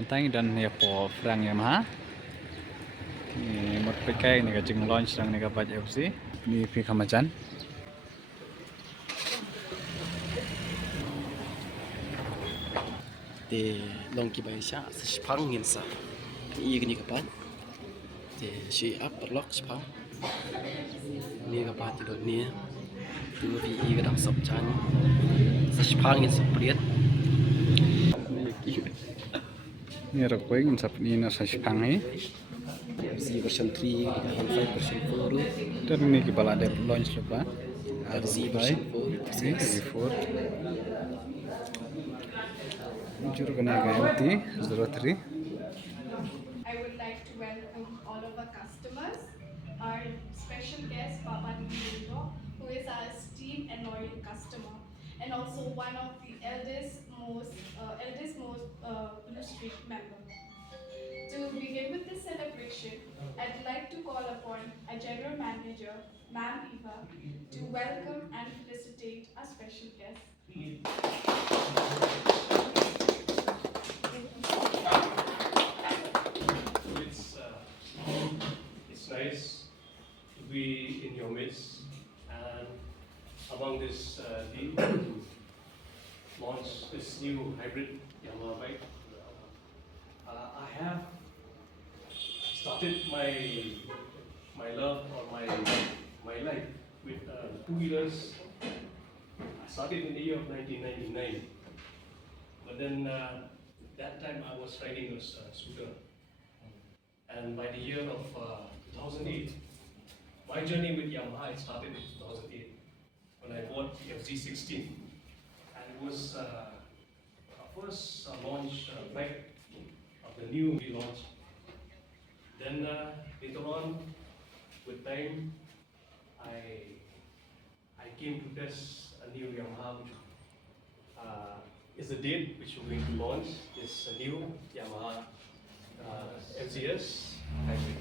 mentang dan ya po frang Yamaha. Ni mod pakai ni kacing launch rang ni kapat FC ni pi kamajan. Thì long kỳ bài xã sẽ phăng nghiền sa y cái này các bạn thì sẽ áp block phăngนี่các bạn thì đột nhiên từ vì y cái đằng sập chán sẽ phăng nghiền sập priết Ni rak koi ngin sap ni na sa sipang hi. FC version 3 5 version 4 tu Dan ni ki bala de launch lupa. FC version 4 before juru kena ke MT 03. I would like to welcome all of our customers, our special guest, Papa Dindo, who is our esteemed and loyal customer, and also one of the eldest most Blue Street member. To begin with this celebration, I'd like to call upon our General Manager, Ma'am Eva, to welcome and felicitate our special guest. It's nice to be in your midst and among this team to launch this new hybrid Yamaha bike. I have started my love or my life with two-wheelers. I started in the year of 1999, but then that time I was riding a scooter. And by the year of 2008, my journey with Yamaha started in 2008 when I bought the FZ16. And it was our first launch bike of the new launch. Then later on, with time, I came to test a new Yamaha. Is the date which we're going to launch is a new Yamaha FZS hybrid.